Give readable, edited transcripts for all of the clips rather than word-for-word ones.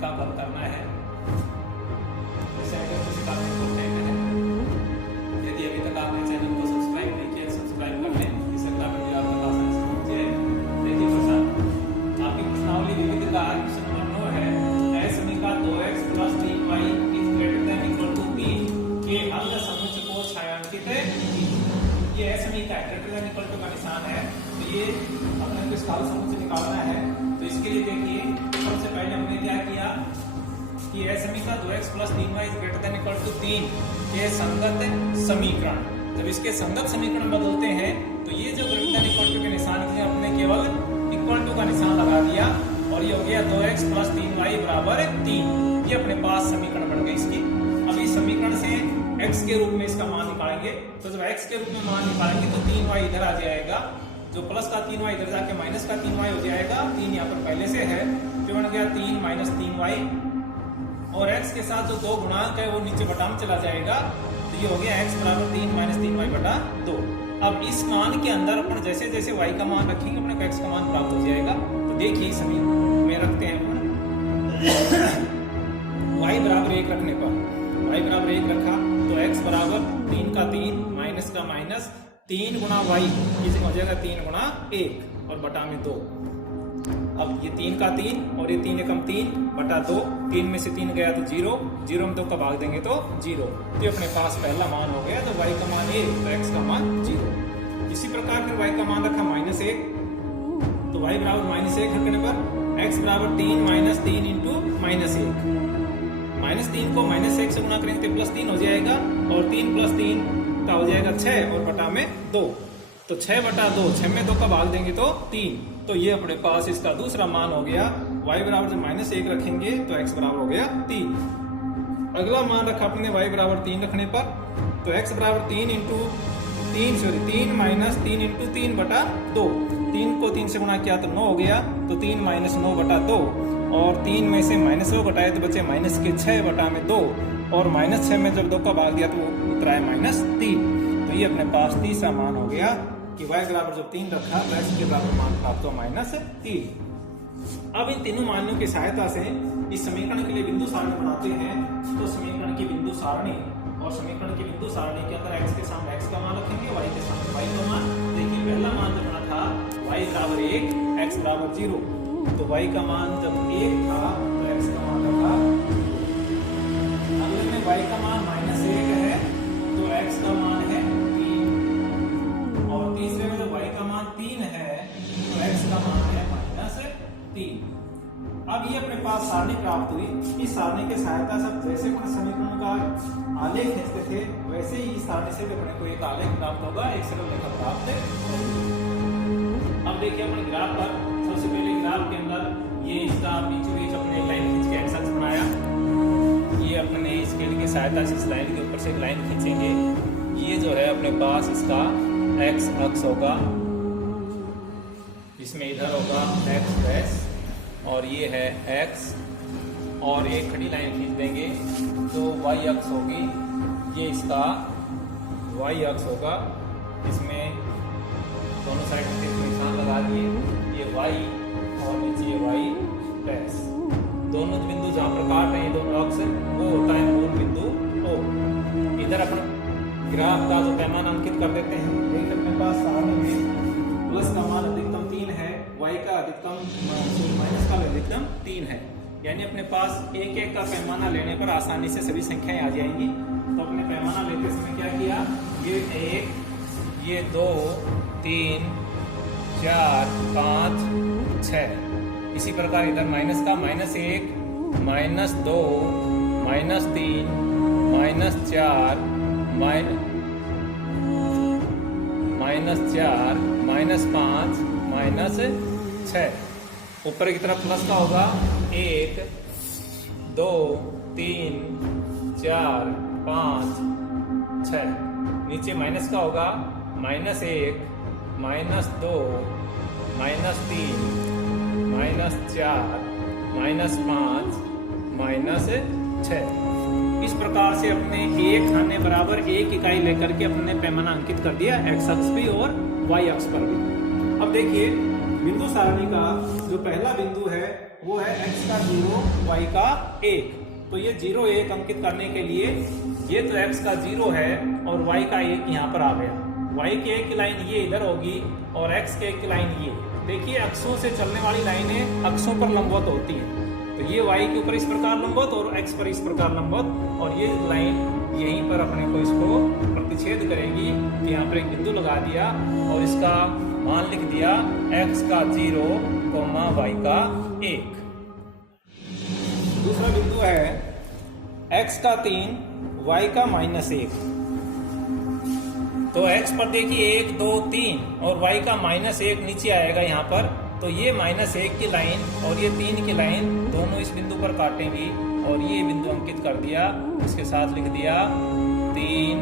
का हल करना है। यदि अभी तक आपने चैनल को सब्सक्राइब नहीं किया, सब्सक्राइब कर लें, इस अगला वीडियो आप तक आसानी से पहुंच जाए। देखिए प्रश्न, आपकी प्रश्नावली विविध का क्वेश्चन नंबर 9 है। ए समीकरण 2x + 3y ≥ 3 के हल समुच्च को छायांकित है। ये ए समीकरण ≥ का निशान है, तो ये अपने को इसका हल समुच्च निकालना है। तो इसके लिए देखिए सबसे पहले हमने क्या किया कि ए समीकरण 2x + 3y ≥ 3 के संगत समीकरण, जब इसके संगत समीकरण बदलते हैं तो ये जो ≥ के निशान के अपने केवल इक्वल टू का निशान लगा दिया और ये हो गया 2x + 3y = 3। ये अपने पास समीकरण बन गई इसकी। अब इस समीकरण से x के रूप में इसका मान निकालेंगे, तो जब x के रूप में मान निकालेंगे तो 3y इधर आ जाएगा, जो प्लस का 3y इधर जाके माइनस का 3y हो जाएगा। 3 यहाँ पर पहले से है, जो बन गया 3 - 3y, और x के साथ जो 2 गुणांक है वो नीचे बटा में चला जाएगा, तो ये हो गया x = 3 - 3y / 2। अब इस मान के अंदर अपन जैसे जैसे y का मान रखेंगे अपने को x का मान प्राप्त हो जाएगा। तो देखिए समीकरण में रखते हैं अपन y = 1 रखने पर, y = 1 रखा तो x = 3 का 3 माइनस का माइनस 3 × y किसी हो जाएगा 3 × 1 और बटा में 2। अब ये 3 का 3 और ये 3 एकम 3 बटा 2, 3 में से 3 गया तो 0, 0 में 2 का भाग देंगे तो 0। तो अपने पास पहला मान हो गया, तो y का मान 1 तो x का मान 0। इसी प्रकार फिर y का मान रखा -1, तो y = -1 रखने पर x = 3 - 3 × -1। -3 को -1 से गुणा करेंगे तो +3 हो जाएगा, और 3 + 3 का हो जाएगा 6 और बटा में 2, तो 6 बटा 2, 6 में 2 का भाग देंगे तो 3। तो ये अपने पास इसका दूसरा मान हो गया। y = जब -1 रखेंगे तो x = हो गया 3। अगला मान रखा अपने y = 3 रखने पर, तो x = 3 - 3 बटा 2। 3 को 3 से गुणा किया तो 9 हो गया, तो 3 - 9 बटा 2, और 3 में से -2 घटाए तो बचे -6 बटा में 2, और -6 में जब 2 का भाग दिया तो वो उतरा है -3। तो ये अपने पास तीसरा मान हो गया कि y = जब 3 रखा तो x के बराबर मान प्राप्त हुआ -3। अब इन तीनों मानों की सहायता से इस समीकरण के लिए बिंदु सारणी बनाते हैं। तो समीकरण की बिंदु सारणी, और समीकरण की बिंदु सारणी के अंदर x के सामने x का मान रखेंगे, y के सामने y का मान। देखिए पहला मान जब बना था y = 1 x = 0, तो y का मान जब 1 था तो x का मान रखा। अगले में y का मान -1 है तो x का मान है 3, और तीसरे में जब y का मान 3 है तो x का मान है -3। अब ये अपने पास सारणी प्राप्त हुई। इस सारणी के सहायता से जैसे अपने समीकरण का आलेख खींचते थे वैसे ही इस सारणी से भी अपने को एक आलेख प्राप्त होगा, एक सरल रेखा प्राप्त होगी। अब देखिए अपने ग्राफ पर, सबसे पहले ग्राफ के अंदर ये इसका बीचों बीच अपने लाइन खींच के एक्स अक्ष बनाया। ये अपने स्केल की सहायता से इस लाइन के ऊपर से एक लाइन खींचेंगे। ये जो है अपने पास इसका एक्स अक्ष होगा, इसमें इधर होगा x', और ये है x, और एक खड़ी लाइन खींच देंगे तो y अक्ष होगी। ये इसका y अक्ष होगा, इसमें दोनों साइड में निशान लगा दिए, ये y और नीचे ये y'। दोनों बिंदु जहाँ पर काट रहे हैं दोनों अक्ष, वो होता है मूल बिंदु O। इधर अपन ग्राफ का जो पैमाना अंकित कर देते हैं। देखिए अपने पास सारणी में प्लस का मान अधिकतम 3 है, y का अधिकतम माइनस का अधिकतम 3 है, यानी अपने पास एक एक का पैमाना लेने पर आसानी से सभी संख्याएं आ जाएंगी। तो अपने पैमाना लेते समय क्या किया, ये 1, ये 2, 3, 4, 5, 6। इसी प्रकार इधर माइनस का -1, -2, -3, -4, -4, -5, -6। ऊपर की तरफ प्लस का होगा 1, 2, 3, 4, 5, 6। नीचे माइनस का होगा -1, -2, -3, -4, -5, -6। इस प्रकार से अपने एक खाने बराबर एक इकाई लेकर के अपने पैमाना अंकित कर दिया x अक्ष भी और y अक्ष पर भी। अब देखिए बिंदु सारणी का जो पहला बिंदु है वो है x का 0, y का 1। तो ये 0, 1 अंकित करने के लिए ये तो x का 0 है और y का 1 यहाँ पर आ गया। y के 1 की लाइन ये इधर होगी और x के 1 की लाइन ये। देखिए अक्षों से चलने वाली लाइनें अक्षों पर लंबवत होती हैं, तो ये y के ऊपर इस प्रकार लंबवत और x पर इस प्रकार लंबवत, और ये लाइन यहीं पर अपने को इसको प्रतिच्छेद करेगी। तो यहाँ पर एक बिंदु लगा दिया और इसका मान लिख दिया x का 0, y का 1। दूसरा बिंदु है x का 3, y का -1। तो x पर देखिए 1, 2, 3 और y का -1 नीचे आएगा यहाँ पर। तो ये -1 की लाइन और ये 3 की लाइन दोनों इस बिंदु पर काटेंगी और ये बिंदु अंकित कर दिया, इसके साथ लिख दिया 3,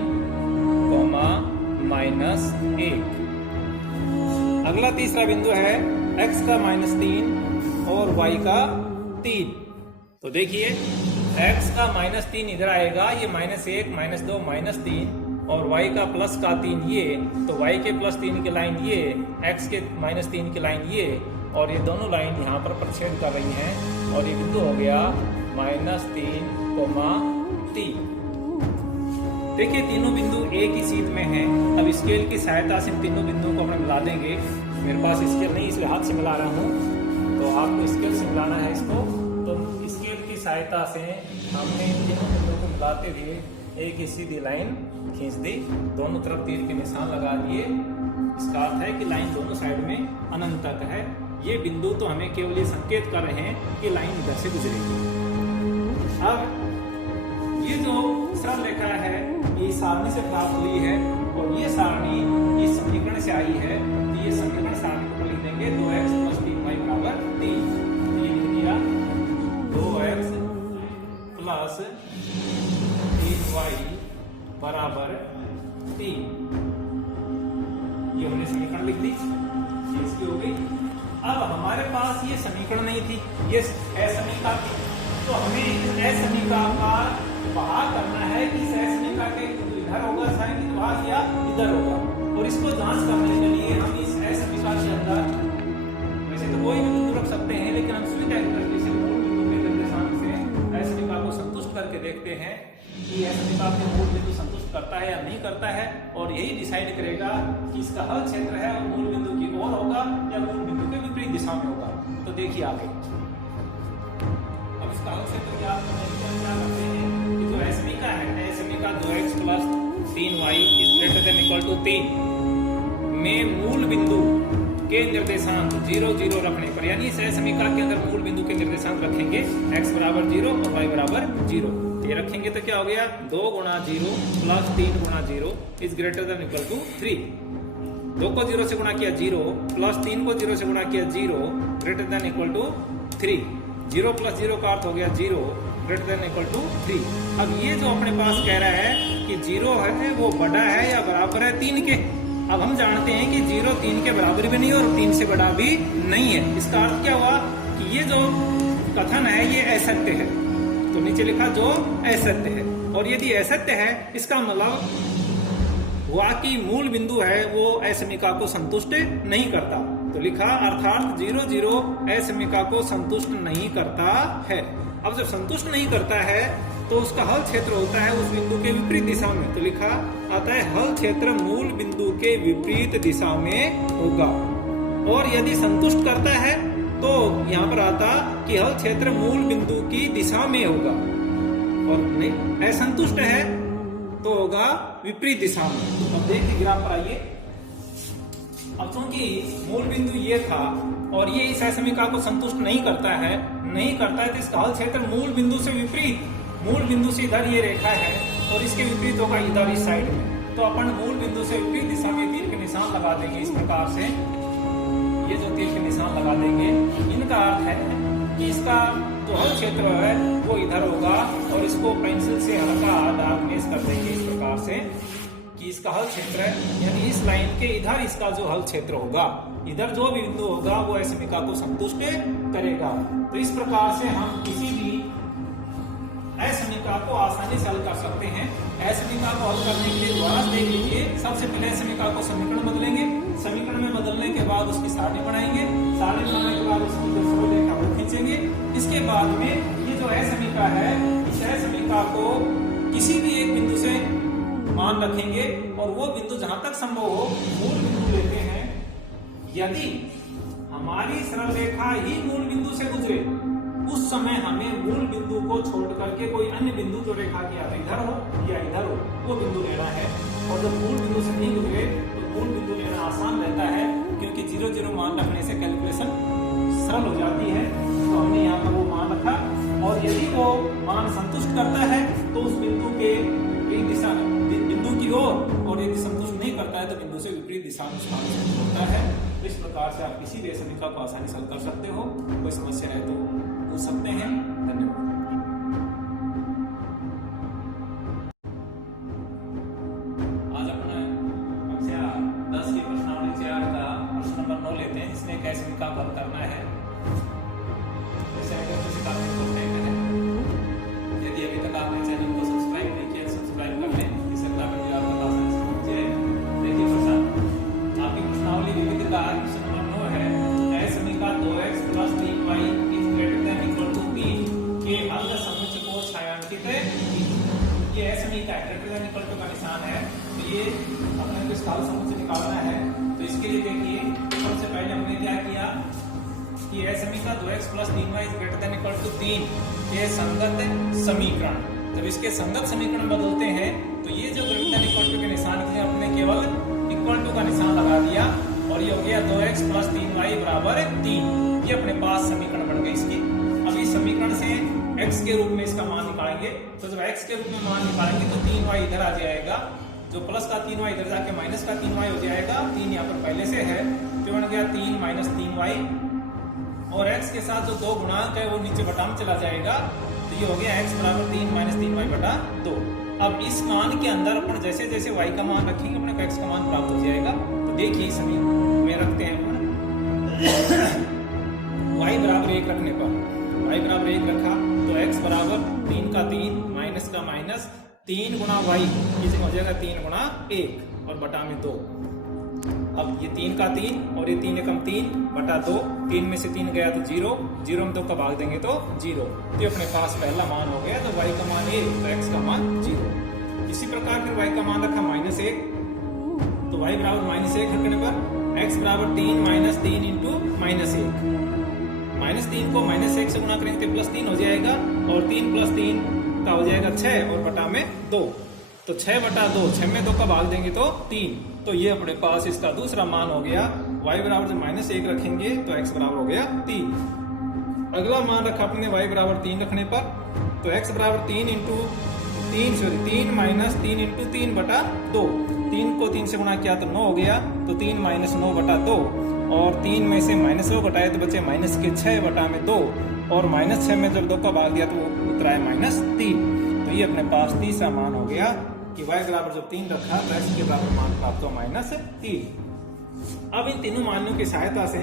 -1। अगला तीसरा बिंदु है x का -3 और y का 3। तो देखिए x का -3 इधर आएगा, ये -1, -2, -3 और y का +3 ये, तो y के +3 की लाइन ये, x के -3 की लाइन ये, और ये दोनों लाइन यहाँ पर प्रतिच्छेद कर रही हैं और ये बिंदु हो गया -3, 3। देखिए तीनों बिंदु एक ही सीध में हैं। अब स्केल की सहायता से इन तीनों बिंदुओं को हम मिला देंगे। मेरे पास स्केल नहीं इसलिए हाथ से मिला रहा हूँ, तो आपको स्केल से मिलाना है इसको। तो स्केल की सहायता से हमने इन तीनों बिंदुओं को मिलाते हुए एक ही सीधी लाइन खींच दी, दोनों तरफ तीर के निशान लगा दिए। इसका अर्थ है कि लाइन दोनों साइड में अनंत तक है। ये बिंदु तो हमें केवल ये संकेत कर रहे हैं कि लाइन इधर से गुजरेगी। अब ये जो सरल रेखा है ये सारणी से प्राप्त हुई है और ये सारणी इस समीकरण से आई है। तो ये समीकरण सारणी को लिख देंगे 2x + 3y = 3। ये लिख दिया 2x + 3y = 3। ये हमने समीकरण लिख दी, इसकी हो गई। अब हमारे पास ये समीकरण नहीं थी, ये असमीका थी, तो हमें इस असमीका का भाग करना है कि इस असमीका के इधर होगा साइन की भाग या इधर होगा। और इसको जांच करने के लिए हम इस असमीका के अंदर वैसे तो कोई भी बिंदु रख सकते हैं, लेकिन हम स्वीकार करके से मूल बिंदु के निर्देशांक से असमीका को संतुष्ट करके देखते हैं कि असमीका के मूल बिंदु संतुष्ट करता है या नहीं करता है, और यही डिसाइड करेगा कि इसका हल क्षेत्र है और मूल बिंदु की ओर होगा या मूल बिंदु के विपरीत दिशा में होगा। तो देखिए आगे अब इसका हल क्षेत्र क्या करते हैं कि जो असमीका है, असमीका 2x + 3y > 3 में मूल बिंदु के निर्देशांक 0, 0 रखने पर, यानी इस असमीका के अंदर मूल बिंदु के निर्देशांक रखेंगे x = 0 और y = 0। ये रखेंगे तो क्या हो गया 2 × 0 + 3 × 0 > 3। 2 को 0 से गुणा किया 0 + 3 को 0 से गुणा किया 0 > 3। 0 + 0 का अर्थ हो गया 0 > 3। अब ये जो अपने पास कह रहा है कि 0 है वो बड़ा है या बराबर है 3 के। अब हम जानते हैं कि 0 3 के बराबर भी नहीं और 3 से बड़ा भी नहीं है। इसका अर्थ क्या हुआ कि ये जो कथन है ये असत्य है। तो नीचे लिखा जो असत्य है, और यदि असत्य है इसका मतलब हुआ कि मूल बिंदु है वो असमीका को संतुष्ट नहीं करता। तो लिखा अर्थात 0, 0 असमीका को संतुष्ट नहीं करता है। अब जब संतुष्ट नहीं करता है तो उसका हल क्षेत्र होता है उस बिंदु के विपरीत दिशा में। तो लिखा आता है हल क्षेत्र मूल बिंदु के विपरीत दिशा में होगा। और यदि संतुष्ट करता है तो यहाँ पर आता कि हल क्षेत्र मूल बिंदु की दिशा में होगा, और नहीं असंतुष्ट है तो होगा विपरीत दिशा में। अब देखिए ग्राफ पर आइए। अब चूंकि मूल बिंदु ये था और ये इस असमीका को संतुष्ट नहीं करता है तो इसका हल क्षेत्र मूल बिंदु से विपरीत, मूल बिंदु से इधर ये रेखा है और इसके विपरीत होगा इधर इस साइड में। तो अपन मूल बिंदु से विपरीत दिशा में तीर के निशान लगा देंगे इस प्रकार से। ये जो तीर के निशान लगा देंगे इनका अर्थ है कि इसका जो हल क्षेत्र है वो इधर होगा, और इसको पेंसिल से हल्का डार्कनेस कर देंगे इस प्रकार से कि इसका हल क्षेत्र है, यानी इस लाइन के इधर इसका जो हल क्षेत्र होगा, इधर जो भी बिंदु होगा वो असमीका को संतुष्ट करेगा। तो इस प्रकार से हम किसी भी असमीका को आसानी से हल कर सकते हैं। असमीका को हल करने के लिए दोबारा देख लीजिए। सबसे पहले असमीका को समीकरण बदलेंगे, समीकरण में बदलने के बाद उसकी सारणी बनाएंगे, सारणी बनाने के बाद उसकी जो सरल रेखा वो खींचेंगे। इसके बाद में ये जो असमीका है, इस असमीका को किसी भी एक बिंदु से मान रखेंगे और वो बिंदु जहां तक संभव हो मूल बिंदु लेते हैं। यदि हमारी सरल रेखा ही मूल बिंदु से गुजरे, उस समय हमें मूल बिंदु को छोड़ करके कोई अन्य बिंदु जो रेखा की इधर हो या इधर हो वो बिंदु लेना है। और जब मूल बिंदु से नहीं गुजरे तो मूल बिंदु लेना आसान रहता है, क्योंकि 0 0 मान रखने से कैलकुलेशन सरल हो जाती है। तो हमने यहाँ पर वो मान रखा, और यदि वो मान संतुष्ट करता है तो उस बिंदु के एक दिशा बिंदु की ओर, और यदि संतुष्ट नहीं करता है तो बिंदु से विपरीत दिशा में उसका अनुसरण होता है। इस प्रकार से आप किसी भी समीकरण को आसानी से हल कर सकते हो। कोई समस्या है तो पूछ सकते हैं। धन्यवाद। आज अपना कक्षा 10 की प्रश्नावली 4 का प्रश्न नंबर 9 लेते हैं, जिसमें एक समीकरण को हल करना है। यदि अभी तक आपने चैनल को सब्सक्राइब नहीं किया, सब्सक्राइब कर लें, जिससे अगला वीडियो आप तक आसानी से पहुंच जाए। देखिए प्रश्न, आपकी प्रश्नावली विविध का प्रश्न नंबर 9 है। असमीका 2x + 3y ≥ 3 के हल समुच्चय को छायांकित कीजिए। ये असमीका > का निशान है, तो ये अपने को इसका हल समुच्चय निकालना है। तो इसके लिए देखिए, सबसे पहले हमने क्या किया कि असमीका 2x + 3y ≥ 3 के संगत समीकरण, जब इसके संगत समीकरण बदलते हैं तो ये जो > के निशान के लिए अपने केवल = का निशान लगा दिया, और ये हो गया 2x + 3y = 3। ये अपने पास समीकरण बन गई इसकी। अब इस समीकरण से x के रूप में इसका मान निकालेंगे, तो जब x के रूप में मान निकालेंगे तो 3y इधर आ जाएगा, जो प्लस का 3y इधर जाके माइनस का 3y हो जाएगा। 3 यहाँ पर पहले से है, तो बन गया 3 - 3y, और x के साथ जो 2 गुणांक है वो नीचे बटा में चला जाएगा, तो ये हो गया x = 3 - 3y / 2। अब इस मान के अंदर अपन जैसे जैसे y का मान रखेंगे अपने को x का मान प्राप्त हो जाएगा। तो देखिए समीकरण में रखते हैं अपन y = 1 रखने पर, y = 1 रखा तो x = 3 का 3 माइनस का माइनस 3 गुणा y, ये हो जाएगा 3 गुणा 1 और बटा में 2। अब ये 3 का 3 और ये 3 एकम 3 बटा 2, 3 में से 3 गया तो 0, 0 में 2 का भाग देंगे तो 0। तो अपने पास पहला मान हो गया, तो y का मान 1 तो x का मान 0। इसी प्रकार फिर y का मान रखा -1, तो y = -1 रखने पर x = 3 - 3 × -1, -3 को -1 से गुणा करेंगे तो +3 हो जाएगा, और 3 + 3 का हो जाएगा 6 और बटा में 2, तो 6 बटा 2, 6 में 2 का भाग देंगे तो 3। तो ये अपने पास इसका दूसरा मान हो गया। y = -1 रखेंगे तो x = हो गया 3। अगला मान रखा अपने y = 3 रखने पर, तो x = 3 - 3 बटा 2, 3 को 3 से गुणा किया तो 9 हो गया, तो 3 - 9 बटा 2, और 3 में से -2 घटाए तो बचे -6 बटा में 2, और -6 में जब 2 का भाग दिया तो वो उतरा है -3। तो ये अपने पास तीसरा मान हो गया कि y = जब 3 रखा तो x के बराबर मान प्राप्त हो -3। अब इन तीनों मानों की सहायता से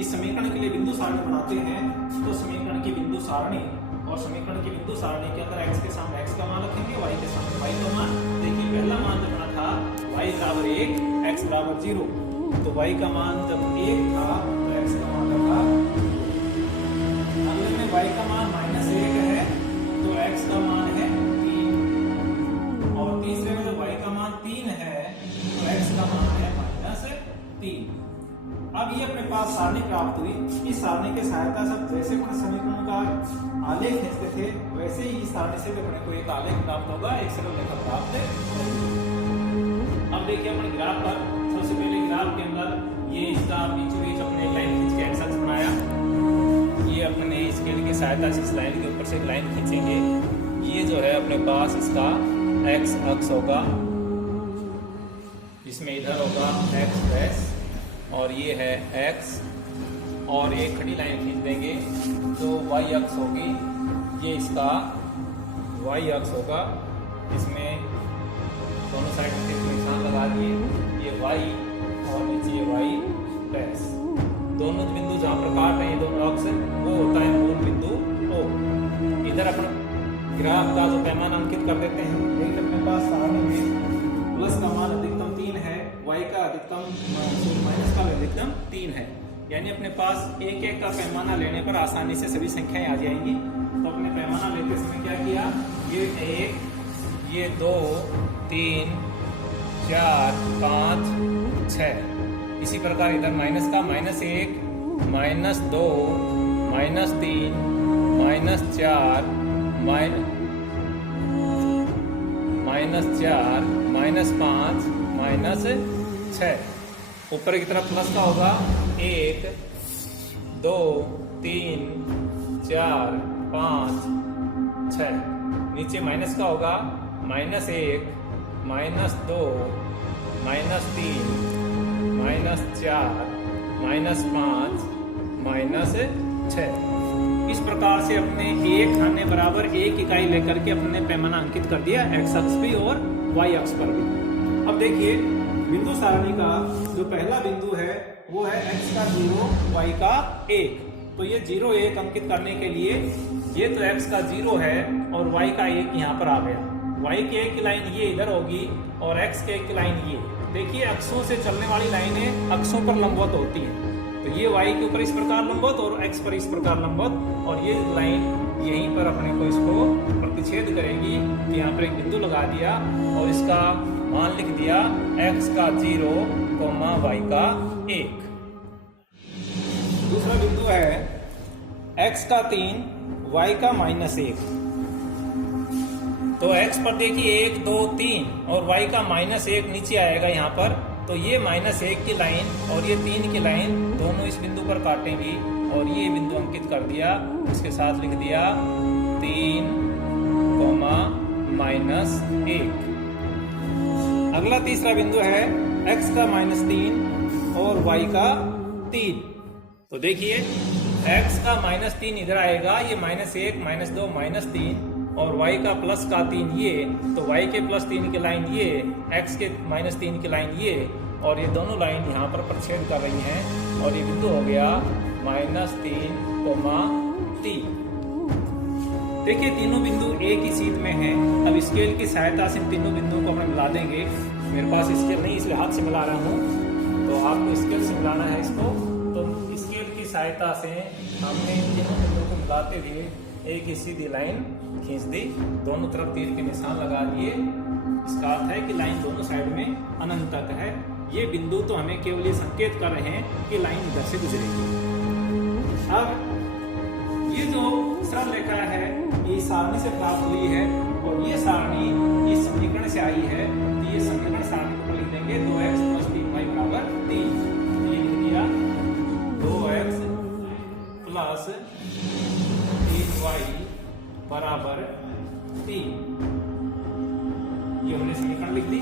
इस समीकरण के लिए बिंदु सारणी बनाते हैं। तो समीकरण की बिंदु सारणी, और समीकरण की बिंदु सारणी के अंदर x के सामने x का मान रखेंगे, y के सामने y का मान। देखिए पहला मान जब बना था y = 1 x = 0, तो y का मान जब 1 था तो x का मान रखा। अगले में y का मान -1 है तो x का मान है 3, और तीसरे में जब y का मान 3 है तो x का मान है -3। अब ये अपने पास सारणी प्राप्त हुई। इस सारणी के सहायता से जैसे अपने समीकरण का आलेख खींचते थे वैसे ही इस सारणी से भी अपने को एक आलेख प्राप्त होगा, एक सरल रेखा प्राप्त होगी। अब देखिए अपने ग्राफ पर, सबसे पहले ग्राफ के अंदर ये इसका बीचों बीच अपने लाइन खींच के एक्स अक्ष बनाया। ये अपने स्केल की सहायता से इस लाइन के ऊपर से एक लाइन खींचेंगे। ये जो है अपने पास इसका एक्स अक्ष होगा, इसमें इधर होगा x', और ये है x, और एक खड़ी लाइन खींच देंगे तो y अक्ष होगी। ये इसका y अक्ष होगा, इसमें दोनों साइड में निशान लगा दिए, ये y और नीचे ये y'। दोनों बिंदु जहाँ पर काट रहे हैं दोनों अक्ष, वो होता है मूल बिंदु O। इधर अपना ग्राफ का जो पैमाना अंकित कर देते हैं। देखिए अपने पास सारणी में प्लस का मान अधिकतम 3 है, y का अधिकतम माइनस का अधिकतम 3 है। यानी अपने पास एक एक का पैमाना लेने पर आसानी से सभी संख्याएं आ जाएंगी। तो अपने पैमाना लेते समय क्या किया, ये 1, ये 2, 3, 4, 5, 6। इसी प्रकार इधर माइनस का -1, -2, -3, -4, -5, -6। ऊपर की तरफ प्लस का होगा 1, 2, 3, 4, 5, 6। नीचे माइनस का होगा -1, -2, -3, -4, -5, -6। इस प्रकार से अपने एक खाने बराबर एक इकाई लेकर के अपने पैमाना अंकित कर दिया x अक्ष पे और y अक्ष पर भी। अब देखिए बिंदु सारणी का जो पहला बिंदु है वो है x का 0, y का 1। तो ये 0, 1 अंकित करने के लिए ये तो x का 0 है और y का 1 यहाँ पर आ गया। y के 1 की लाइन ये इधर होगी और x के 1 की लाइन ये। देखिए अक्षों से चलने वाली लाइनें अक्षों पर लंबवत होती हैं। तो ये y के ऊपर इस प्रकार लंबवत और x पर इस प्रकार लंबवत, और ये लाइन यहीं पर अपने को इसको प्रतिच्छेद करेगी। तो यहाँ पर एक बिंदु लगा दिया और इसका मान लिख दिया x का 0, y का 1। दूसरा बिंदु है x का 3, y का -1। तो x पर देखिए 1, 2, 3 और y का -1 नीचे आएगा यहाँ पर। तो ये -1 की लाइन और ये 3 की लाइन दोनों इस बिंदु पर काटेंगी और ये बिंदु अंकित कर दिया। इसके साथ लिख दिया 3, -1। अगला तीसरा बिंदु है x का -3 और y का 3। तो देखिए x का -3 इधर आएगा, ये -1, -2, -3 और y का +3 ये। तो y के +3 की लाइन ये, x के -3 की लाइन ये, और ये दोनों लाइन यहाँ पर प्रतिच्छेद कर रही हैं और ये बिंदु हो गया -3, 3। देखिए तीनों बिंदु एक ही सीध में हैं। अब स्केल की सहायता से इन तीनों बिंदुओं को हम मिला देंगे। मेरे पास स्केल नहीं इसलिए हाथ से मिला रहा हूँ, तो आपको स्केल से मिलाना है इसको। तो स्केल की सहायता से हमने इन तीनों बिंदुओं को मिलाते हुए एक ही सीधी लाइन खींच दी, दोनों तरफ तीर के निशान लगा दिए। इसका अर्थ है कि लाइन दोनों साइड में अनंत तक है। ये बिंदु तो हमें केवल ये संकेत कर रहे हैं कि लाइन इधर से गुजरेगी। अब ये जो सरल रेखा है ये सारणी से प्राप्त हुई है और ये सारणी इस समीकरण से आई है। तो ये समीकरण सारणी को लिख देंगे 2x + 3y = 3। ये लिख दिया 2x + 3y = 3। ये हमने समीकरण लिख दी,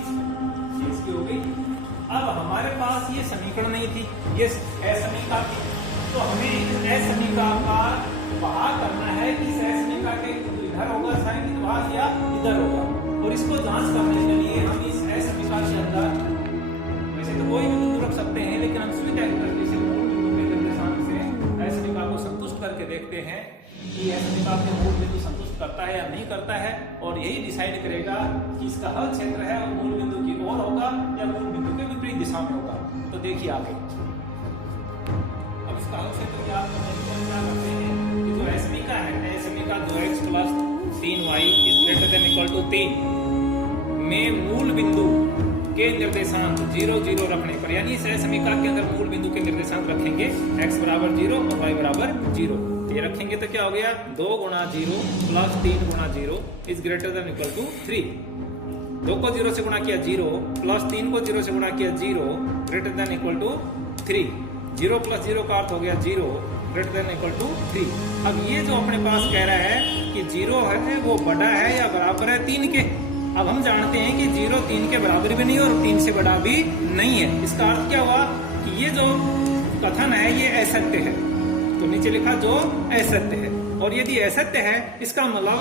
इसकी हो गई। अब हमारे पास ये समीकरण नहीं थी, ये असमीका थी। तो हमें इस असमीका का भाग करना है कि इस असमीका के इधर होगा साइन भाग या इधर होगा। और इसको जांच करने के लिए हम इस असमीका के अंदर वैसे तो कोई भी बिंदु रख सकते हैं, लेकिन हम स्विच एक्टिविटी से मूल बिंदु के निर्देशांक से असमीका को संतुष्ट करके देखते हैं कि असमीका के मूल बिंदु संतुष्ट करता है या नहीं करता है। और यही डिसाइड करेगा कि इसका हल क्षेत्र है और मूल बिंदु की ओर होगा या मूल बिंदु के विपरीत दिशा में होगा। तो देखिए आगे अब इसका हल क्षेत्र क्या करते हैं कि जो असमीका है, असमीका 2x + 3y > 3 में मूल बिंदु के निर्देशांक 0, 0 रखने पर, यानी इस असमीका के अंदर मूल बिंदु के निर्देशांक रखेंगे x = 0 और y = 0। ये रखेंगे तो क्या हो गया 2 × 0 + 3 × 0 > 3। 2 को 0 से गुणा किया 0 + 3 को 0 से गुणा किया 0 > 3। 0 + 0 का अर्थ हो गया 0 > 3। अब ये जो अपने पास कह रहा है कि 0 है वो बड़ा है या बराबर है 3 के। अब हम जानते हैं कि 0 3 के बराबर भी नहीं और 3 से बड़ा भी नहीं है। इसका अर्थ क्या हुआ कि ये जो कथन है ये असत्य है। तो नीचे लिखा जो असत्य है, और यदि असत्य है इसका मतलब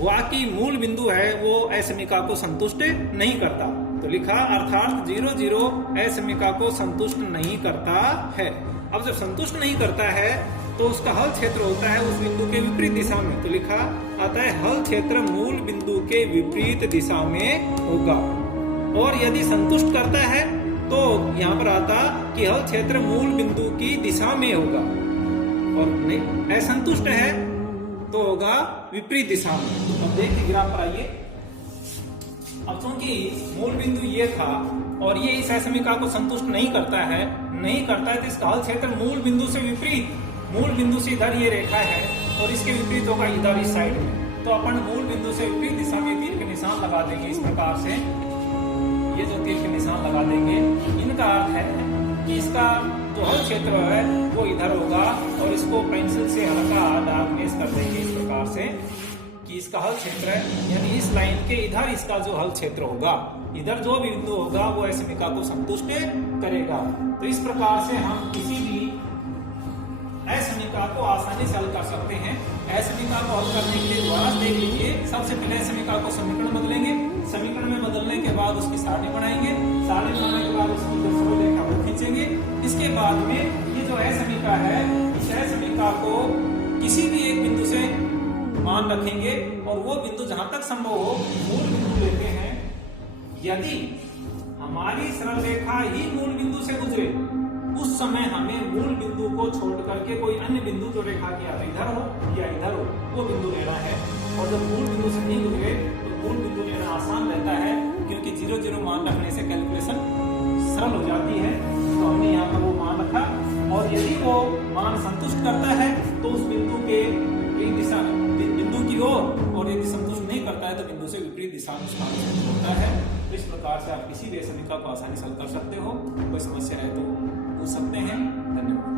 हुआ कि मूल बिंदु है वो असमीका को संतुष्ट नहीं करता। तो लिखा अर्थात 0, 0 असमीका को संतुष्ट नहीं करता है। अब जब संतुष्ट नहीं करता है तो उसका हल क्षेत्र होता है उस बिंदु के विपरीत दिशा में। तो लिखा आता है हल क्षेत्र मूल बिंदु के विपरीत दिशा में होगा। और यदि संतुष्ट करता है तो यहाँ पर आता कि हल क्षेत्र मूल बिंदु की दिशा में होगा, और नहीं असंतुष्ट है तो होगा विपरीत दिशा में। अब देखिए ग्राफ पर आइए। अब चूंकि मूल बिंदु ये था और ये इस असमीका को संतुष्ट नहीं करता है तो इसका हल क्षेत्र मूल बिंदु से विपरीत, मूल बिंदु से इधर ये रेखा है और इसके विपरीत होगा इधर इस साइड में। तो अपन मूल बिंदु से विपरीत दिशा में तीर के निशान लगा देंगे इस प्रकार से। ये जो तीर के निशान लगा देंगे इनका अर्थ है कि इसका जो हल क्षेत्र है वो इधर होगा, और इसको पेंसिल से हल्का डार्कनेस कर देंगे इस प्रकार से कि इसका हल क्षेत्र है, यानी इस लाइन के इधर इसका जो हल क्षेत्र होगा, इधर जो भी बिंदु होगा वो असमीका को संतुष्ट करेगा। तो इस प्रकार से हम किसी भी असमीका को आसानी से हल कर सकते हैं। असमीका को हल करने के लिए दोबारा देख लीजिए। सबसे पहले असमीका को समीकरण बदलेंगे, समीकरण में बदलने के बाद उसकी सारणी बनाएंगे, सारणी बनाने के बाद उसकी जो सरल रेखा को खींचेंगे। इसके बाद में ये जो असमीका है, इस असमीका को किसी भी एक बिंदु से मान रखेंगे और वो बिंदु जहां तक संभव हो मूल बिंदु लेते हैं। यदि हमारी सरल रेखा ही मूल बिंदु से गुजरे उस समय हमें मूल बिंदु को छोड़ करके कोई अन्य बिंदु जो रेखा की इधर हो या इधर हो वो बिंदु लेना है। और जब मूल बिंदु से नहीं गुजरे तो मूल बिंदु लेना आसान रहता है, क्योंकि 0 0 मान रखने से कैलकुलेशन सरल हो जाती है। तो हमने यहाँ पर वो मान रखा, और यदि वो मान संतुष्ट करता है तो उस बिंदु के एक दिशा बिंदु की ओर, और यदि संतुष्ट नहीं करता है तो बिंदु से विपरीत दिशा में उसका अनुसरण होता है। तो इस प्रकार से आप किसी भी असमीका को आसानी से हल कर सकते हो। कोई समस्या है तो पूछ सकते हैं। धन्यवाद।